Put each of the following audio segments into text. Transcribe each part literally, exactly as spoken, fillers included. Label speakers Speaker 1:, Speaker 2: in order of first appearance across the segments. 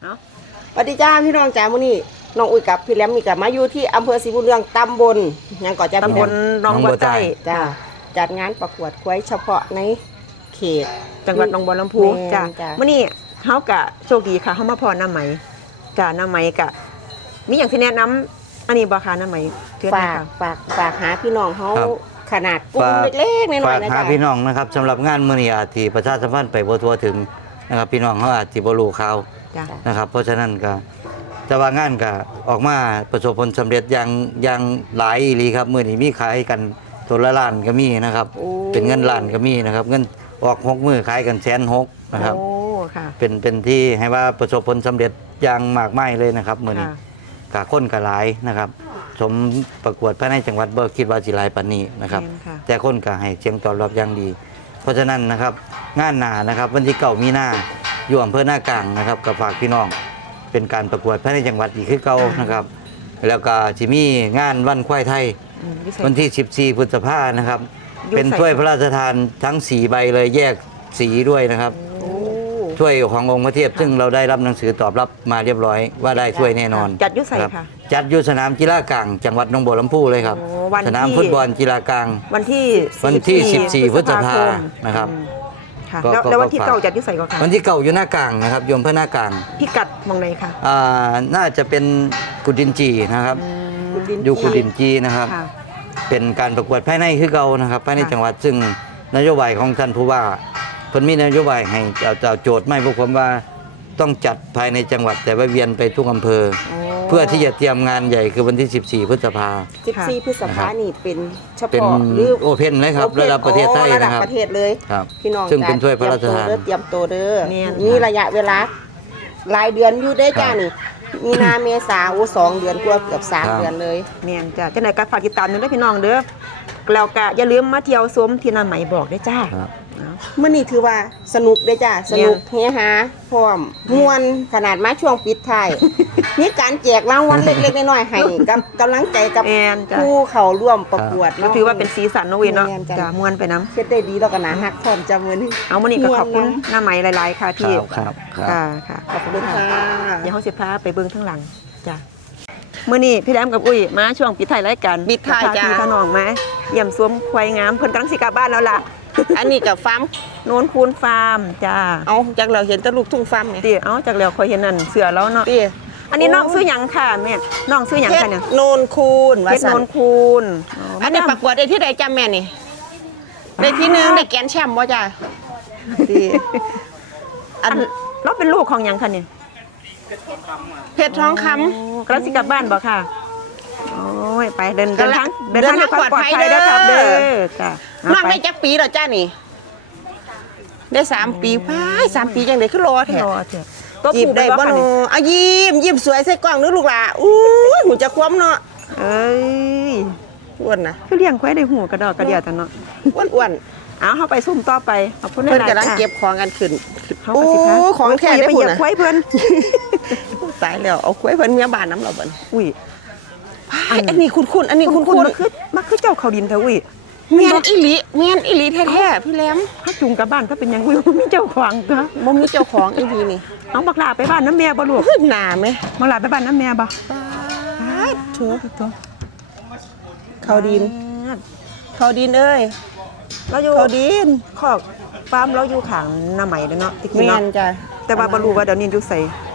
Speaker 1: สวัสดีจ้าพี่น้องจ้ามื้อนี้น้องอุ้ยกับพี่แหลมมีกับมาอยู่ที่อำเภอศรีบุญเรืองตำบลยังก่อจะ
Speaker 2: ตำบลหนองบัวใต้
Speaker 1: จ้าจัดงานประกวดควายเฉพาะในเขต
Speaker 2: จังหวัดหนองบัวลำพู
Speaker 1: แม่น
Speaker 2: จ้ะ
Speaker 1: จ้ะ
Speaker 2: มื้อนี้เฮากะโชคดีค่ะเฮามาพอน้ำไหมจ้ะน้ำไหมกะมีอย่างที่แนะนำอันนี้บ่ค่ะน้ำไหมเทื่อ
Speaker 1: ฝา
Speaker 2: นี้
Speaker 1: ก
Speaker 2: ค่ะ
Speaker 1: ฝากฝากหาพี่น้องเขา
Speaker 3: ครับ
Speaker 1: ขนาดกลุ่ม
Speaker 3: ฝาก
Speaker 1: เล็กๆน้อ
Speaker 3: ฝาย ก
Speaker 1: ๆนะ
Speaker 3: หา
Speaker 1: จ๊ะ
Speaker 3: พี่น้องนะครับสำหรับงานมื้อนี้อาจสิประชาสัมพันธ์ไปบ่ทั่วถึงนะครับพี่น้องเขาอาจสิบ่รู้ข่าว
Speaker 2: จ้ะ
Speaker 3: นะครับเพราะฉะนั้นก็แต่ว่างานก็ออกมาประสบผลสำเร็จอย่างอย่างหลายอีหลีครับมื้อนี้มีขายกันตัวละล้านก็มีนะครับ
Speaker 1: โอ้
Speaker 3: เป็นเงินล้านก็มีนะครับเงินออกหกมื้อขายกันแสนหกนะครับ
Speaker 2: โอ้ค่ะ
Speaker 3: เป็นเป็นที่ให้ว่าประสบผลสำเร็จอย่างมากมายเลยนะครับมื้อนี้
Speaker 2: ค่ะ
Speaker 3: กะคนกะหลายนะครับสมประกวดภายในจังหวัดบ่คิดว่าสิหลายปานนี้นะครับ
Speaker 2: แม่นค่ะ
Speaker 3: แต่คนก็ให้เสียงตอบรับอย่างดี เพราะฉะนั้นนะครับงานหนานะครับวันที่เก้ามีนาอยู่อำเภอหน้ากลางนะครับกับฝากพี่น้องเป็นการประกวดภายในจังหวัดอีกคือเก่านะครับ แล้วก็จะมีงานวันควายไทย
Speaker 2: อืมวิสัย
Speaker 3: วันที่สิบสี่พฤษภานะครับ
Speaker 2: อยู่
Speaker 3: เป็นถ้วยพระราชทานทั้งสี่ใบเลยแยกสีด้วยนะครับ
Speaker 2: โอ้
Speaker 3: ถ้วยขององค์พระเทพซึ่งเราได้รับหนังสือตอบรับมาเรียบร้อยว่าได้ถ้วยแน่นอน
Speaker 2: จัดอยุใส่
Speaker 3: ครับ
Speaker 2: ค่ะ
Speaker 3: จัดอยู่สนามกีฬากลางจังหวัดหนองบัวลำพูเลยครับ
Speaker 2: โอ้วัน
Speaker 3: สนาม
Speaker 2: ที่
Speaker 3: ฟุตบอลกีฬากลาง
Speaker 2: วันที่
Speaker 3: วันที่สิบสี่พฤษภานะครับ
Speaker 2: อืมค่ะ
Speaker 3: ก็
Speaker 2: แล้ว
Speaker 3: ก็
Speaker 2: แล้ววันที่
Speaker 3: ฝาก
Speaker 2: เก้าจัดอยุใส่ก็ค่ะ
Speaker 3: วันที่เก่าอยู่หน้ากลางนะครับโยมพระหน้ากลาง
Speaker 2: พิกัดมองไหนค่ะ
Speaker 3: อ่าน่าจะเป็นกุดินจีนะครับ
Speaker 1: กุดิน
Speaker 3: อยู่กุดินจีนะครับ
Speaker 2: ค่ะ
Speaker 3: เป็นการประกวดภายในคือเก่านะครับภายใน
Speaker 2: ค่ะ
Speaker 3: จังหวัดซึ่งนโยบายของท่านผู้ว่าเพิ่นมีนโยบายให้เอาเอาโจทย์ไม่พวกผมว่าต้องจัดภายในจังหวัดแต่ว่าเวียนไปทุกอำเภอ
Speaker 2: โอ้
Speaker 3: เพื่อที่จะเตรียมงานใหญ่คือวันที่สิบสี่พฤษภา
Speaker 1: สิบสี่พฤษภานี่เป็นเฉ
Speaker 3: เป็น
Speaker 1: พาะหรือ
Speaker 3: โอเพนเลยครับ
Speaker 1: โอ
Speaker 3: ระดับประเทศไทย
Speaker 1: โอ้ระดับ
Speaker 3: นะครับ
Speaker 1: ประเทศเลย
Speaker 3: ครับ
Speaker 1: พี่น้อง
Speaker 3: ซึ่งเป็นถ้วยพระราชทาน
Speaker 1: เตรียมตัวเด้อ
Speaker 2: แม่น
Speaker 1: มีระยะเวลาหลายเดือนอยู่ได้อจ้า
Speaker 3: ครับ
Speaker 1: นี่ มีนาเมษาโอ้สองเดือนกว่าเกือบสาม
Speaker 3: ครับ
Speaker 1: เดือนเลย
Speaker 2: แม่นจ้ะจังไหนก็ฝากติดตามหนึงด้วยพี่น้องเด้อแล้วก็อย่าลืมมาเที่ยวซุ้มที่นาไหมบอกได้จ้า
Speaker 3: ครับ
Speaker 2: เอา
Speaker 1: เมื่อนี้ถือว่าสนุกเด้อจ้าสนุกเฮฮาพร้อมม่วนขนาดมาช่วงปิดท้าย มีการแจกรางวัลเล็กๆน้อยๆให้กับกำลังใจกับ
Speaker 2: แม่นจ้ะ
Speaker 1: ผู้เข้าร่วมประกวด
Speaker 2: ก็ถือว่าเป็นสีสันเนาะเว้ยเนาะ
Speaker 1: แม่นจ้ะ
Speaker 2: จ้ะม่วนไปน้
Speaker 1: เฮ็ดได้ดีแล้วก็น่าฮักพร้อมจะมื้อนี้
Speaker 2: ำเอามื้อนี้ก็ขอบคุณหน้าไหมหลายๆค่ะที่
Speaker 3: ครับครับ
Speaker 2: ค่ะค่ะ
Speaker 1: ขอบคุณค่ะ
Speaker 2: เดี๋ยวเฮาสิพาไปเบิ่งข้างหลังจ้ะมื้อนี้พี่แหลมกับอุ้ยมาช่วงปิดท้ายรายการ
Speaker 1: ปิดท้าย
Speaker 2: พ
Speaker 1: จ้ะ
Speaker 2: พี่พาน้องมาเยี่ยมสวมควายงามเพิ่นกำลังสิกลับบ้านแล้วล่ะ
Speaker 1: อันนี้กับฟาร์ม
Speaker 2: โน้นคูนฟาร์มจ้า
Speaker 1: เอาจากเราเห็นแตะลูกทุ่งฟาร์มเนี่ย
Speaker 2: ติเอ้าจากแล้วค่อยเห็นนั่นเสือแล้วเนาะ
Speaker 1: พี่
Speaker 2: อันนี้น้องซื้อหยังค่ะแม่น้องซื้อหยัง
Speaker 1: เพช
Speaker 2: ค่ะ
Speaker 1: ร
Speaker 2: เนี่ย
Speaker 1: โนนคูณ
Speaker 2: เพ
Speaker 1: ว่า
Speaker 2: ชร
Speaker 1: สั
Speaker 2: โน
Speaker 1: น
Speaker 2: นคูณ
Speaker 1: อันนี้ประกวดได้ที่ใดจำแม่นี่ได้ที่หนึงได้แกนแชมป์บ่จ้ะพี่อั
Speaker 2: อั
Speaker 1: น
Speaker 2: นเราเป็นลูกของหยังคะเนี่ย
Speaker 1: เพชรทองคำ
Speaker 2: โอ้กำลังสิกลับบ้านบ่ค่ะโอ้ยไปเดินเดินทาง
Speaker 1: เดินทาง
Speaker 2: ด้วยความ
Speaker 1: ปลอดภัย
Speaker 2: เด้อครับ
Speaker 1: เด้
Speaker 2: เด้
Speaker 1: อ
Speaker 2: อจ้ะ
Speaker 1: น้อง
Speaker 2: ไป
Speaker 1: ได้จักปีแล้วจ้านี่ ได้สามปีพายสามปีจังได๋คือรอแท้
Speaker 2: รอเถอะตัว
Speaker 1: จีบ
Speaker 2: ผูก
Speaker 1: ได้
Speaker 2: ได้
Speaker 1: บ่
Speaker 2: บ่
Speaker 1: เนา
Speaker 2: คะเนี่ย
Speaker 1: ะเอายิ้มยิ้มสวยใส่กล้องนึกลูกหล่ะอู้ยหูจะคว่ำเนาะ
Speaker 2: เอ้ย
Speaker 1: อ้วนนะ
Speaker 2: คือเลี้ยงควายได้หูกระดอกกระเดียแต่เนาะ
Speaker 1: อ้วน
Speaker 2: เอาเฮาไปซุ่มต่อไปขอบคุณ
Speaker 1: ๆเพิ่น
Speaker 2: หลายๆ
Speaker 1: กำลัง
Speaker 2: จ้ะ
Speaker 1: เก็บของกันขึ้น
Speaker 2: เฮา
Speaker 1: โอ้
Speaker 2: ก็สิพา
Speaker 1: ของแท้
Speaker 2: ได้
Speaker 1: ได้
Speaker 2: ไป
Speaker 1: พุ่
Speaker 2: เห
Speaker 1: น
Speaker 2: ยียบ
Speaker 1: น่ะ
Speaker 2: ควายเพิ่น
Speaker 1: ตายแล้วเอาควายเพิ่นเมียบ้านน้ำเราเบิ่น
Speaker 2: อุ้ย
Speaker 1: อันอันนี้คุ้นๆอันนี้คุ้
Speaker 2: คุณ
Speaker 1: น
Speaker 2: มันคือมันคือเจ้าเขาดินเถอะอุ้ย
Speaker 1: ๆเมียนอีหลีเมียนอีหลีแท้ๆพี่แหลม
Speaker 2: ถ้าจุงกลับบ้านก็เป็นหยังอุ้ยมีเจ้าของก็
Speaker 1: บ่มีเจ้าของอีหลีนี่
Speaker 2: เอาบักลาไปบ้านน้ำแม่บ่ลูก
Speaker 1: เฮ้ยหน้าแม่
Speaker 2: บักลาไปบ้านน้ำแม่บ่
Speaker 1: ถูกเขาดินเขาดินเอ้ย
Speaker 2: เราอยู่
Speaker 1: เขาดิน
Speaker 2: คอกฟาร์มเราอยู่ข้างหน้าใหม่เด้อเนาะตะกี้
Speaker 1: แม่
Speaker 2: เนาะ
Speaker 1: นจ้ะ
Speaker 2: แต่ว่าบ่รู้ว่าเดี๋ยวนี้อยู่ไส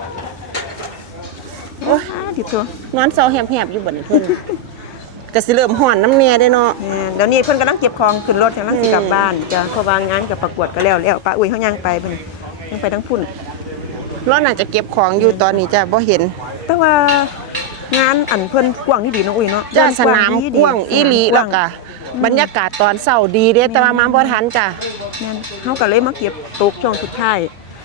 Speaker 1: โอ้ย
Speaker 2: อ้าดิตัวน
Speaker 1: อนเซาแหบๆอยู่บ่นี่เพิ่นก็สิเริ่มฮ้อนน้ำแน่ได้เนาะ
Speaker 2: แม่นเดี๋ยวนี้เพิ่นกำลังเก็บของขึ้นรถกำลังสิกลับบ้านจ้ะเพราะว่างานกับประกวดก็แล้วแล้วป้าอุ้ยเฮายังไปเพิ่นยังไปทั้งพุ่น
Speaker 1: เราน่าจะเก็บของอยู่ตอนนี้จ้ะบ่เห็น
Speaker 2: แต่ว่างานอันเพิ่นกว้างนี่ดีเนาะอุ้ยเนาะ
Speaker 1: จ้าสนามกว้างอีหลีแล้วก็บรรยากาศตอนเช้าดีเด้แต่ว่ามาบ่ทันจ้ะ
Speaker 2: แม่นเฮาก็เลยมาเก็บตกช่วงสุดท้าย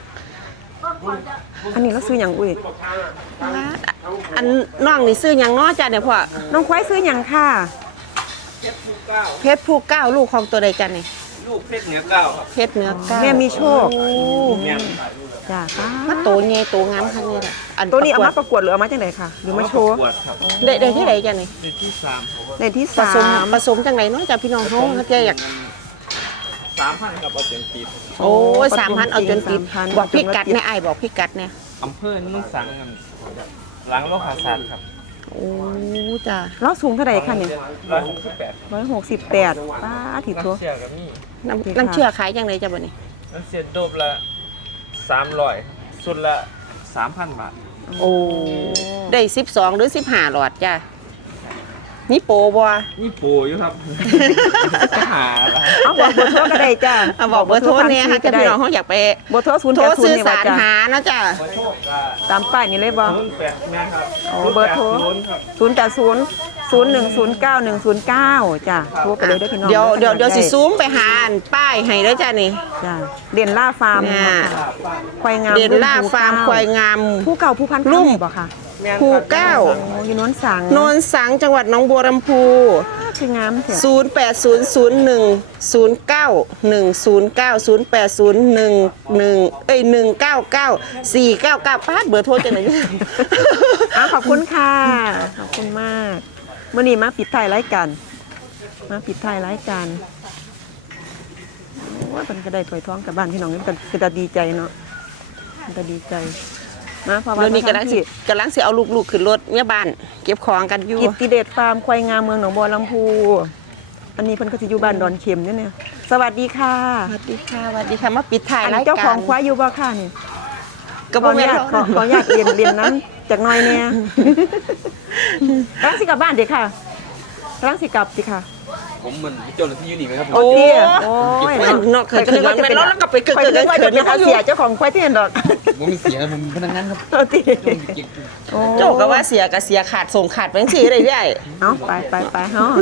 Speaker 2: อันนี้เราซื้อหยังอุ้ย
Speaker 1: อันน้องนี่ซื้อหยังเนาะจ้ะเนี่ยพ่อ
Speaker 2: น้องควายซื้อหยังค่ะ
Speaker 1: เพชรภูเก้าลูกของตัวใดจ้ะนี่
Speaker 4: ลูกเพชรเหนือเก้าครับ
Speaker 1: เพชรเหนือเก้า
Speaker 2: แม่มีโชค
Speaker 1: โอ้
Speaker 4: แม่น
Speaker 2: จ้าป้า
Speaker 1: มาโตใหญ่โตงามคันนี้แหละอัน
Speaker 2: ตัวนี้เอามา
Speaker 1: ป
Speaker 2: ประ ระกวดหรือเอามาจากไหนค่ะหรือมาโชว์
Speaker 4: ปวดครับ
Speaker 1: กวดได้ได้ที่ไหนจ้ะนี่
Speaker 4: ในที่สามผมว่า
Speaker 2: ในที่
Speaker 1: ผ
Speaker 2: สา
Speaker 1: สม
Speaker 2: ม
Speaker 1: ผสมจังไหนเนาะจ้ะพี่น้องเฮาเขาจะอยาก
Speaker 4: สามพันครับเอาเสียงปีบ
Speaker 1: โอ้ยสามพันเอาจนติด
Speaker 2: สามพัน
Speaker 1: บอกพี่กัดแน่ไอ้ายบอกพี่กัดแน่
Speaker 4: อำเภอนุ่นสังกันหลังโลหะศาสตร์ครับ
Speaker 1: โอ้จ้ะ
Speaker 2: เราสูงเท่าไหร่คะเนี่ย
Speaker 4: ร้อยหกสิบแปด
Speaker 2: ร้อยหกสิบแปดป้าถิดทัว
Speaker 4: น้ำเชื่อกับนี่
Speaker 1: น้ำน้ำเชื่อขายจังไดจ้ะบ่นี่
Speaker 4: น้ำเชื่อโดบละสามร้อยสุดละสามพันบาท
Speaker 1: โอ้ได้สิบสองหรือสิบห้าหลอดจ้ะนี่โปรบ่
Speaker 4: นี่ปูอยู่ครับ หาละ
Speaker 2: เอาบอกเบอร์โทรก็ได้จ้า
Speaker 1: อ่ะบอกเบอร์โทรเนี่ยค่ะถ้าพี่น้องเขาอยากไป
Speaker 2: เบอร์โทรศูนย์
Speaker 1: โทร
Speaker 2: แปดศูน
Speaker 1: สื่
Speaker 2: ย์
Speaker 1: อ
Speaker 2: นี่
Speaker 1: สา
Speaker 2: ว่าร จ้า
Speaker 1: หานะจ้ะ
Speaker 4: ขอโชคก็
Speaker 2: ตามป้ายนี่เลยบ่
Speaker 4: ศูนย์แปดนะครับ
Speaker 2: อ๋อเบอร์โทร
Speaker 4: ครับ
Speaker 2: ศูนย์แปดศูนย์ศูนย์หนึ่งศูนย์เก้าหนึ่งศูนย์เก้าจ้าโทรไปเลยได้อพี่น้อง
Speaker 1: เดี๋ยวเดี๋ยวเดี๋ยวสิซูมไปหาอันป้ายให้เด้อจ้ะนี่
Speaker 2: จ้าเด่นล่าฟาร์ม
Speaker 1: เนี่ย
Speaker 2: ควายงาม
Speaker 1: เด่นล่าฟาร์มควายงาม
Speaker 2: ผู้เก่าผู้พัน
Speaker 1: รุ่ม
Speaker 2: บ่ค่ะ
Speaker 1: ภูเก้า
Speaker 2: โอ้อยู่โนนสัง
Speaker 1: โนนสังจังหวัดหนองบัวลำพู
Speaker 2: คืองามเถอะ
Speaker 1: ศูนย์ แปด ศูนย์ ศูนย์ หนึ่ง ศูนย์ เก้า หนึ่ง ศูนย์ เก้า ศูนย์ แปด ศูนย์ หนึ่ง หนึ่งเอ้ยหนึ่ง เก้า เก้า สี่ เก้า เก้าป้าดเบอร์โทรจังไหน
Speaker 2: อ้าวขอบคุณค่ะขอบคุณมากเมื่อนี้มาปิดท้ายรายการมาปิดท้ายรายการโอ้ยมันก็ได้ถอยท้องกลับบ้านพี่น้องนี่มันก็จะดีใจเนาะมันก็ดีใจมาเพราะว่า
Speaker 1: เดี๋ยวนี้กำลังสิกำลังสิเอาลูกๆขึ้นรถเมียบ้าน เก็บของกันอยู่
Speaker 2: กิตติเดชฟาร์มควายงามเมืองหนองบัวลำพูอันนี้เพิ่นก็จะอยู่บ้านดอนเข็มเนี่ยเนี่ยสวัสดีค่ะ
Speaker 1: สวัสดีค่ะสวัสดีค่ะมาปิดท้าย
Speaker 2: อัน
Speaker 1: ราย
Speaker 2: นี้
Speaker 1: การ
Speaker 2: เจ้าของควายอยู่บ่ค่ะนี่
Speaker 1: กระ
Speaker 2: ข
Speaker 1: บ
Speaker 2: อ
Speaker 1: อ
Speaker 2: อก นุ
Speaker 1: แม่น
Speaker 2: ญาตขอขออนุญาตเรียนเรียนน้ำจากหน้อยเนี่ยกำลังสิกลับบ้านเด็กค่ะกำลังสิกลับสิค่ะ
Speaker 4: ผมเหมือนเจ้าหน้าที่ยูนิไหมครับผม
Speaker 1: โอ้
Speaker 2: เตี้
Speaker 1: ย
Speaker 2: ยโอ้ย
Speaker 1: เนาะเคยขึ้นหลังเป็นรถแล้วก็ไปเกิด
Speaker 2: เคย
Speaker 1: เกิด
Speaker 2: นึกว่า
Speaker 1: เกิ
Speaker 2: จะ
Speaker 1: ด
Speaker 2: เป็น
Speaker 1: เขา
Speaker 2: อา
Speaker 1: อยู่
Speaker 2: เสียเจ้าของควายที่เห็นดอก
Speaker 4: ผมมีเสียผมพนักงานครับ
Speaker 2: โอ้ตี
Speaker 4: โอ้
Speaker 1: โจกก็ว่าเสียกับเสียขาดส่งขาดเป็นสี่ได้ได้
Speaker 2: เอาไปไปไปเฮา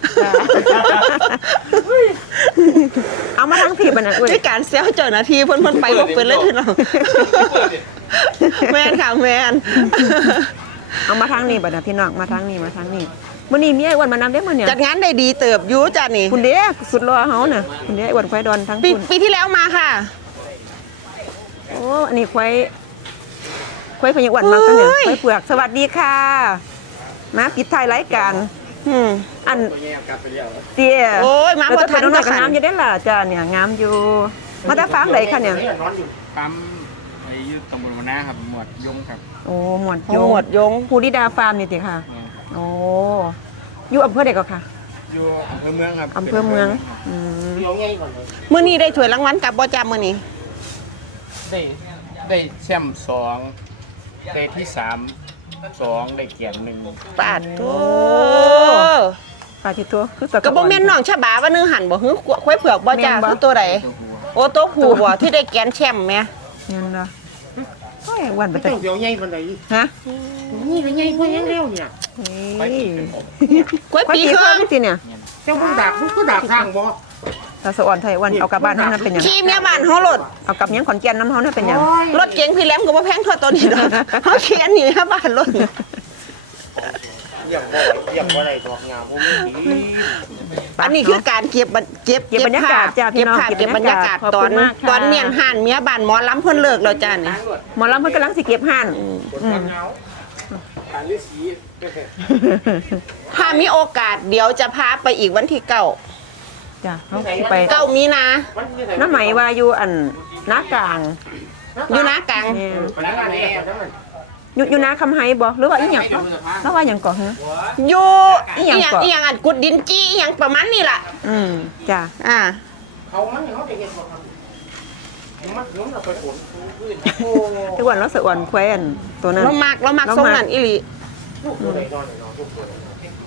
Speaker 2: เอามาทั้งผีบันนะอุ้ย
Speaker 1: ด้วยการเซลเจ้าหน้าที่เพิ่นเพิ่นไปบ่เป็นเลยพี่น้องแม่นค่ะแม่น
Speaker 2: เอามาทางนี้บัดนะพี่น้องมาทางนี้มาทางนี้มื้อนี้มีไอ้อ้วนมานำได้มื้อเนี่ย
Speaker 1: จัดงานได้ดีเติบอยู่จ้ะนี่
Speaker 2: คุณเด้สุดรอเฮาน่ะคุณเด้ไอ้อ้วนควายดอนทั้ง
Speaker 1: ปี
Speaker 2: คุณ
Speaker 1: ปีที่แล้วมาค่ะ
Speaker 2: โอ้อันนี้ควายควายพญาอ้วนมากตั้งเนี่ย
Speaker 1: เฮ้ย
Speaker 2: ควายเปลือกสวัสดีค่ะมาปิดท้ายรายการ
Speaker 1: อืม
Speaker 2: อัน
Speaker 4: ตัวแย่กลับไปแล้ว
Speaker 2: เตี้ย
Speaker 1: โอ้ยมาบ่
Speaker 2: แล้ว
Speaker 1: ทัน
Speaker 2: ตัว
Speaker 1: ก็
Speaker 2: ก็
Speaker 1: ขัน
Speaker 2: งามอยู่ได้ล่ะจ้าเนี่ยงามอยู่มาแต่ฟางไหนคะเนี่ย
Speaker 4: ปั๊มไอ้ยุตำบลวนาครับหมวดยงครับ
Speaker 2: โอ้หมวด
Speaker 1: โหมดยง
Speaker 2: ภูริดาฟาร์มนี่ติค่ะ โอ้อยู่อำเภอใดก็ค่ะ
Speaker 4: อยู่อำเภอเมืองครับ
Speaker 2: อำเภอเมืองอืม
Speaker 1: มื้อนี้ได้ถ้วยรางวัลกลับบ่จ้ามื้อนี้
Speaker 4: ได้ได้แชมป์สองได้ที่สามสองได้เกียรติหนึ่ง
Speaker 1: ปาดโต
Speaker 2: ปลาที่ตัวคือตะ
Speaker 1: ก็บ่แม่นน้องฉบาว่านึงหันบ่ฮึควายเผือกบ่จ้า
Speaker 2: แม่นบ่
Speaker 1: คือตัวใดโอ้ตัวผู้บ่ที่ได้แกนแชมป์แหม
Speaker 2: เงินละโอ้ยวันบัด
Speaker 5: เจ้าเดี๋ยวใหญ่ปานใด
Speaker 2: ฮะ
Speaker 5: นี่ก็ใหญ่กว่ายังแล้วเนี่ย
Speaker 2: เฮ้ย
Speaker 1: กล้วย
Speaker 2: ควาย
Speaker 1: ปี
Speaker 2: ปี
Speaker 1: ค
Speaker 2: เค
Speaker 1: รึ่
Speaker 2: รื่อง งติเนี่ย
Speaker 5: เจ้าเพิ่งดาบเพิ่งดาบทางบ่
Speaker 2: ตาสะอ่อนไทยวันเอากลับบ้านเฮานั่นเป็นหยัง
Speaker 1: ขี่เมียบ้านเฮารถ
Speaker 2: เอากลับหยังขอนแก่นน้ำเฮานั่นเป็นหยัง
Speaker 1: รถเก๋งพี่แหลมก็บ่แพงเท่าตัวนี้ดอกเฮาเขียนนี่ฮะบ้านรถ
Speaker 5: เยี่ยมบ่เยี่ยมบ่ได้ดอกงามบ่มี
Speaker 1: อันนี้คือการเก็บบันเก็บ
Speaker 2: เก็บบรรยากาศจ้าพี่
Speaker 1: เก็บ
Speaker 2: น้อง
Speaker 1: ภาพเก็บบรรยากาศ
Speaker 2: ขอบ
Speaker 1: ตอ
Speaker 2: คุ
Speaker 1: น
Speaker 2: ณมากค่ะ
Speaker 1: ตอนเมียนห่านเมียบ้านหมอลำเพิ่นเลิกแล้วจ้านี่
Speaker 2: หมอลำเพิ่นกำลังสิเก็บห่านอืม
Speaker 5: การฤาษี
Speaker 1: ถ้ามีโอกาสเดี๋ยวจะพาไปอีกวันที่เก้า
Speaker 2: จ้ะเฮาสิไป
Speaker 1: เก้ามีนา
Speaker 5: มันนี่
Speaker 2: น้ำไหมว่าอยู่อันนากลาง
Speaker 1: อยู่นากลาง
Speaker 2: แม่น
Speaker 5: พนักงานนี่ทั้งนั้น
Speaker 2: อยู่อยู่นาคำไฮบ่หรือว่าอีหยังแล้วว่าหยังก่อนฮะ
Speaker 1: อยู่
Speaker 2: อี
Speaker 1: อี
Speaker 2: ห
Speaker 1: ห
Speaker 2: ยั
Speaker 1: ยัง ง
Speaker 2: ก่อน
Speaker 1: อีหยังอันกุดดินจี้อีหยังประมาณนี้ล่ะ
Speaker 2: อืมจ้ะ
Speaker 1: อ่า
Speaker 5: เขามันเขาจะเฮ็ดบ่ครับมันน้ำเราไปฝนพื้นโอ้
Speaker 2: ไอ้อ้วนแล้วสะอ่อนแควนตัวนั้น
Speaker 1: เรามักเรามัก
Speaker 2: เรามัก
Speaker 1: ทรงนั้นอีหลี
Speaker 5: ลูกตัวใดนอนนอนลูกตัวใด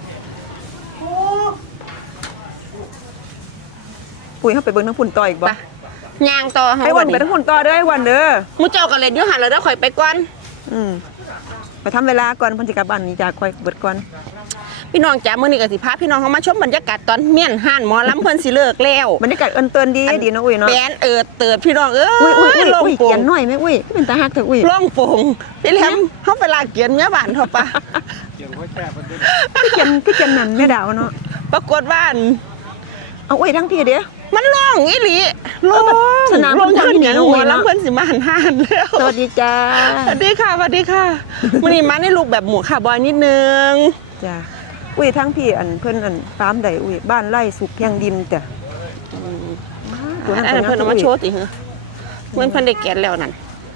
Speaker 2: ปุ๋ยเฮาไปเบิ่งทั้งพุ่นต่ออีกบ่
Speaker 1: ไปย่างต่อเฮา
Speaker 2: ไอ้อ้ว
Speaker 1: วัน น
Speaker 2: ไป
Speaker 1: นี้
Speaker 2: ทั้งพุ่นต่อเด้อไอ้อ้วนเด้อ
Speaker 1: หมูเจ้าก็เล่นอยู่หันแล้วเด้อข่อยไปก่อน
Speaker 2: อืมไปทำเวลาก่อนเพิ่นสิกลับบ้านนี่จ้ะค่อยเบิดก่อน
Speaker 1: พี่น้องจ๋ามื้อนี้ก็สิพาพี่น้องเฮามาชมบรรยากาศตอนเมียนห่านหมอลำเพิ่นสิเลิกแล้ว
Speaker 2: บรรยากาศเอิ้นเตินดีดีเนาะอุ้ยเนาะ
Speaker 1: แปนเอิดเติดพี่น้องเอ้
Speaker 2: อุ้ยอุ้ย
Speaker 1: ย
Speaker 2: อุ้ย
Speaker 1: ลง
Speaker 2: อุ้ย
Speaker 1: โป่
Speaker 2: เขีย
Speaker 1: ง
Speaker 2: นหน่อยไหมอุ้ยเป็นตาฮักเถอะอุ้ย
Speaker 1: ล่องโป่งพี่แหลมเฮาไปลากเกียนเมียบ้านเถอะปะ
Speaker 4: เกี่ยวกับแค่ประเด็น
Speaker 2: คือเขียนคือเขียนนั่นแม่ดาวเนาะ
Speaker 1: ปรากฏว่าอัน
Speaker 2: เอาอุ้ยทั้งพี่เด้อ
Speaker 1: มันล่องอีหลีล่อง
Speaker 2: สนาม
Speaker 1: ล่อง
Speaker 2: เพิ่น
Speaker 1: ขึ้น
Speaker 2: ทำ
Speaker 1: หยัง
Speaker 2: อย่างนี้
Speaker 1: หมอ
Speaker 2: เนาะ
Speaker 1: ลำเพิ่นสิมาหันห่านแล้ว
Speaker 2: สวัสดีจ้า
Speaker 1: สวัสดีค่ะสวัสดีค่ะมื้อนี้มาในลูกแบบหมูคาร์บอยนิดนึง
Speaker 2: จ้าอุ้ยทั้งพี่อันเพิ่นอันฟาร์มใดอุ้ยบ้านไร่สุกแห่งดินจ้ะ
Speaker 1: อันนั้นเพิ่นเอามาโชว์ติเหรอเพิ่นเพิ่นได้แกนแล้วนั่น
Speaker 2: สา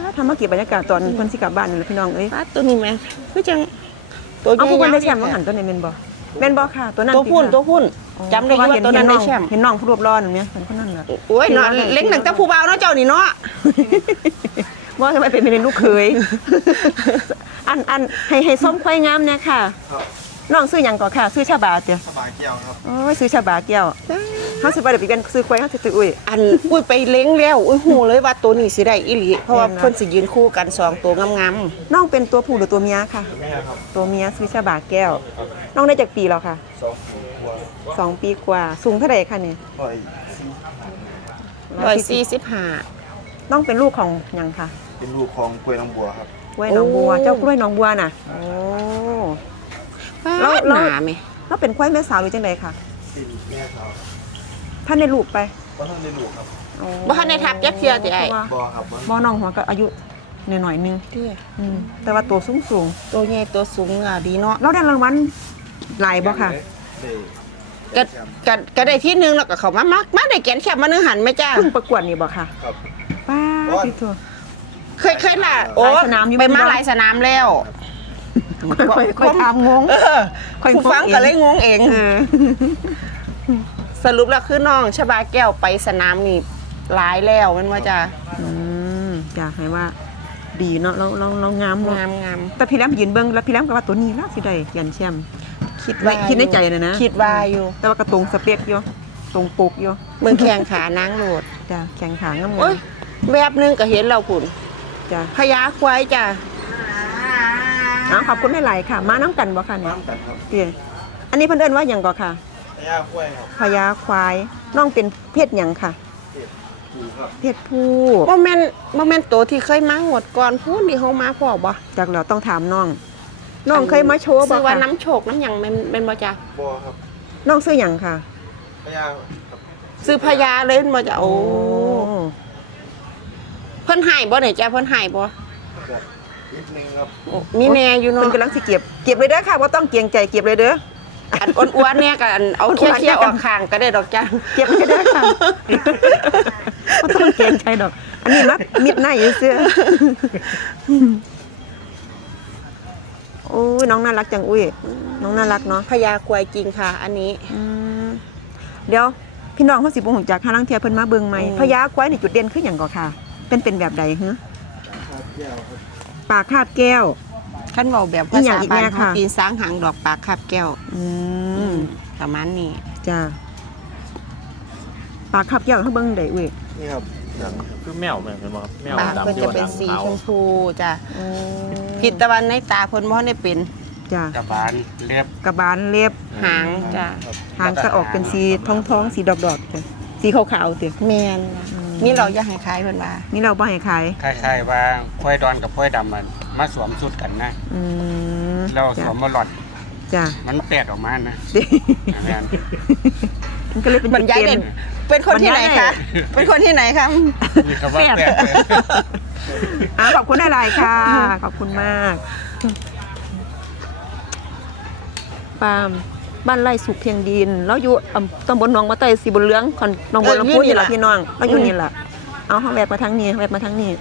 Speaker 2: ทำมาเก็บบรรยากาศตอนเพิ่นสิกลับบ้านนี่แหละพี่น้องเอ้ย
Speaker 1: ปลาตัวนี้แม่คือจังตัวให
Speaker 2: เอา
Speaker 1: ญ่
Speaker 2: ผู้เพิ่นได้แช
Speaker 1: ยาว
Speaker 2: มป์ว่าหันตัวนี้แม่นบ่แม่นบ่ค่ะตัวนั้น
Speaker 1: ตัวพุ่น
Speaker 2: สิค่ะ
Speaker 1: ตัวพุ่นจำได้อยู่ว่าตัวนั้นได้แชมป์
Speaker 2: เห็นน้องผู้รวบร้อนเนี่ยคนนั้นน่ะ
Speaker 1: โอ้ยเนาะเล็งตั้งแต่ผู้บ่าวเนาะเจ้านี่เนาะ
Speaker 2: ว่าทำไมเป็นเป็นลูกเคย อันอันให้ให้ส้มควายงามเนี่ยค่ะน้องซื้อหยังก่อนค่ะ ซื้อชาบาเตียว
Speaker 5: สบายเกี่ยวครับ
Speaker 2: โอ้ยซื้อชาบาเกี่ยวเฮาสิบ่ได้ไปเป็นซื้อควายเฮาสิซื้ออุ้ย
Speaker 1: อันอุ้ยไปเล้งแล้วอุ้ยหูเลยว่าตัวนี้สิได้อีหลีเพราะว่า
Speaker 2: แม่นนะ
Speaker 1: เพิ่นสิยืนคู่กันสองตัวงาม
Speaker 2: น้องเป็นตัวผู้หรือตัวเมียค่ะ
Speaker 5: แม่ครับ
Speaker 2: ตัวเมียซื้อชาบาแก้ว น้องได้จากปีแล้วค่ะ
Speaker 5: สองหัว
Speaker 2: สองปีกว่า สูงเท่าใดคะเนี่ย
Speaker 5: ร้อยสี่
Speaker 1: ๆร้อยสี่สิบห้า
Speaker 2: น้องเป็นลูกของหยังค่ะ
Speaker 5: เป็นลูกของกล้วยน้ำบัวครับ
Speaker 2: กล้วยหน้องบัว
Speaker 1: โอ้
Speaker 2: เจ้ากล้วยหน้องบัวน่ะโอ้ แล้
Speaker 1: แล้ว ว
Speaker 2: แล้ว
Speaker 1: หนาไหม
Speaker 2: แล้วเป็นควายแม่สาวหรือจังไดค่ะ
Speaker 5: เป็นแม่ครับ
Speaker 2: ท่านได้ลูกไป
Speaker 5: ว่าท่านได้ลูกครับ
Speaker 2: โอ้
Speaker 1: บ่ทันได้ทับยักเทียติไอ้
Speaker 2: เพราะว่า
Speaker 5: บอครับว่า
Speaker 2: บ่น้องหัวก็อายุหน่อยๆนึง
Speaker 1: เด้อ
Speaker 2: อืมแต่ว่าตัวสูงสูง
Speaker 1: ตัวใหญ่ตัวสูงอ่ะดีเนาะ
Speaker 2: ๆเราได้รางวัลหลายบ่ค่ะ
Speaker 5: ได้
Speaker 1: ก็ก็ก็ได้ที่หนึงแล้วก็เขามามามาได้แกนแคบมานึงหันไหมจ้า
Speaker 2: เพิ่งประกวดนี่บ่ค่ะ
Speaker 5: ครับ
Speaker 2: ป้า
Speaker 5: โอ้ย
Speaker 2: พี่ทัว
Speaker 1: เคยเคยล่ะโอ้
Speaker 2: หลายสนามอยู่
Speaker 1: ไปมา
Speaker 2: บ้าน
Speaker 1: หลายสนามแล้ว
Speaker 2: ค่อยๆค่อยๆถามงง
Speaker 1: เออ
Speaker 2: ค่อยงง
Speaker 1: ผู้ฟังก็เลยงงเอง
Speaker 2: เออ
Speaker 1: สรุปแล้วคือน้องชบาแก้วไปสนามนี่หลายแล้วแมันว่าจะ
Speaker 2: อืมอยากให้ว่า ดีเนาะเราเราเรางามเนาะ
Speaker 1: งามงาม
Speaker 2: แต่พี่แหลมยืนเบิ่งแล้วพี่แหลมก็ว่าตัวนี้ล่ะสิได้ยันแชมป์
Speaker 1: คิดว่า
Speaker 2: คิดในใจน่ะนะ
Speaker 1: คิดว่าอยู่
Speaker 2: แต่ว่ากระตรงสเปกอยู่ตรงปกอยู่
Speaker 1: เมืองแข่งขานางโหลด
Speaker 2: จ้ะแข่งขางาม
Speaker 1: โอ้ยแวบหนึงก็เห็นเราผุน
Speaker 2: ๆจ้ะ
Speaker 1: พญาควายจ้ะ
Speaker 2: อ้าวขอบคุณหลายๆค่ะ มาน้ำกันบ่ค่ะเนี่ย
Speaker 5: น้ำกันครับ
Speaker 2: เตี้ยอันนี้เพิ่นเอิ้นว่าหยังก่อค่ะ
Speaker 5: พญากล้วยครับ
Speaker 2: พญาควายน้องเป็นเพศหยังค่ะ
Speaker 5: ดูครับ
Speaker 2: เพศผู้
Speaker 1: บ่แม่นบ่แม่นตัวที่เคยมาหวดก่อนพูดที่เฮามาพ่อบ่
Speaker 2: จากเราต้องถามน้อง น้องเคยมาโชว์บ่
Speaker 1: ซื้อว่า
Speaker 2: ค่ะ
Speaker 1: น้ำโชคน้ำหยังแม่นแม่นบ่จ้ะ
Speaker 5: บอครับ
Speaker 2: น้องซื้อหยังค่ะ
Speaker 5: พญาครับ
Speaker 1: ซื้อพญาเลยแม่นบ่จ้ะโอ้เพิ่นให้บ่เนี่ยจ้ะเพิ่นให้บ่
Speaker 5: แบบนิดนึงครับ
Speaker 1: โอ้มีแน่อยู่
Speaker 2: เพิ่
Speaker 1: เนาะ
Speaker 2: นกำลังสิเก็บเก็บเลยเด้อค่ะบ่ต้องเกรงใจเก็บเลยเด้อ
Speaker 1: อันอ้วนๆเนี่ยก็อันเอาเคี้ยวๆออกข้างก็ได้ดอกจ้ะ
Speaker 2: เก็บเลยเด้อค่ะบ่ต้องเกรงใจดอก อันนี้มัดมิดในอยู่เสื้อโอ้ยน้องน่ารักจังอุ้ยน้องน่ารักเนาะ
Speaker 1: พญาควายจริงค่ะ อันนี้
Speaker 2: อืมเดี๋ยวพี่น้องเขาสิบ่ฮู้จักหาลังเทียเพิ่นมาเบิ่งใหม่
Speaker 1: อืม
Speaker 2: พญาควายนี่จุดเด่นคือหยังก่อค่ะ เป็นเป็นแบบใดฮะ
Speaker 5: ครับแก้วครับ
Speaker 2: ปากคาบแก้ว
Speaker 1: ขั้นเว้าแบบ
Speaker 2: อี
Speaker 1: ภา
Speaker 2: หยั
Speaker 1: ษาง
Speaker 2: อีก
Speaker 1: บ้า
Speaker 2: แน่
Speaker 1: น
Speaker 2: ค่ะ
Speaker 1: เขาปีนสางหางดอกปากคาบแก้ว
Speaker 2: อื
Speaker 1: อื
Speaker 2: ม
Speaker 1: มประมาณนี้
Speaker 2: จ้าปากคาบแก้วเขาเบิ่งได้อุ้ย
Speaker 5: นี่ครับอย่าง
Speaker 6: คือแมวแม่นบ่ครับแมว
Speaker 1: ปาก
Speaker 6: ดำ
Speaker 1: เพิ่น
Speaker 6: ที่
Speaker 1: จะ
Speaker 6: ว่า
Speaker 1: เป็น
Speaker 6: ดำ
Speaker 1: สี
Speaker 6: ขาว
Speaker 1: ชมพูจ้ะ
Speaker 2: โอ้
Speaker 1: ผิดตะวันในตาเพิ่นบ่ได้เป็น
Speaker 2: จ้าก
Speaker 4: ระบาลเล็บ
Speaker 2: กระบาลเล็บ
Speaker 1: หางจ้ะ
Speaker 2: หางจะออกเป็นสีทองทองๆสีดอกดอกๆจ้ะสีขาวๆเตีย
Speaker 1: แม่นมีเราอย่าให้ขายเพิ่นว่า
Speaker 2: นี่เราบ่ให้ขาย
Speaker 4: คล้ายๆว่าควายดอนกับควายดำมันมาสวมชุดกันนะ
Speaker 2: อืม
Speaker 4: แล้วส
Speaker 2: จ้ะ
Speaker 4: วมมาหลอด
Speaker 2: จ้า
Speaker 4: มันแปดออกมานะแม่น
Speaker 2: มันก็เลยเป็น
Speaker 1: บรรยาย
Speaker 2: จุด
Speaker 1: เด่
Speaker 2: เด่
Speaker 1: น
Speaker 2: น
Speaker 1: เป็นคนที่ไหน
Speaker 2: บรรยาย
Speaker 1: คะ เป็นคนที่ไหนคะ
Speaker 4: มีคำว่าแปดเลย
Speaker 2: อ่าขอบคุณหลายๆค่ะ ขอบคุณมากปาล์มบ้านไร่สุขเพียงดินแล้วอยู่อำตำบลหนองมะไตสีบุญเรืองคอนหนองบัวลำพูนี่แหละพี่น้องเราอยู่นี่แหละเอาเขาแวะมาทางนี้แวะมาทางนี้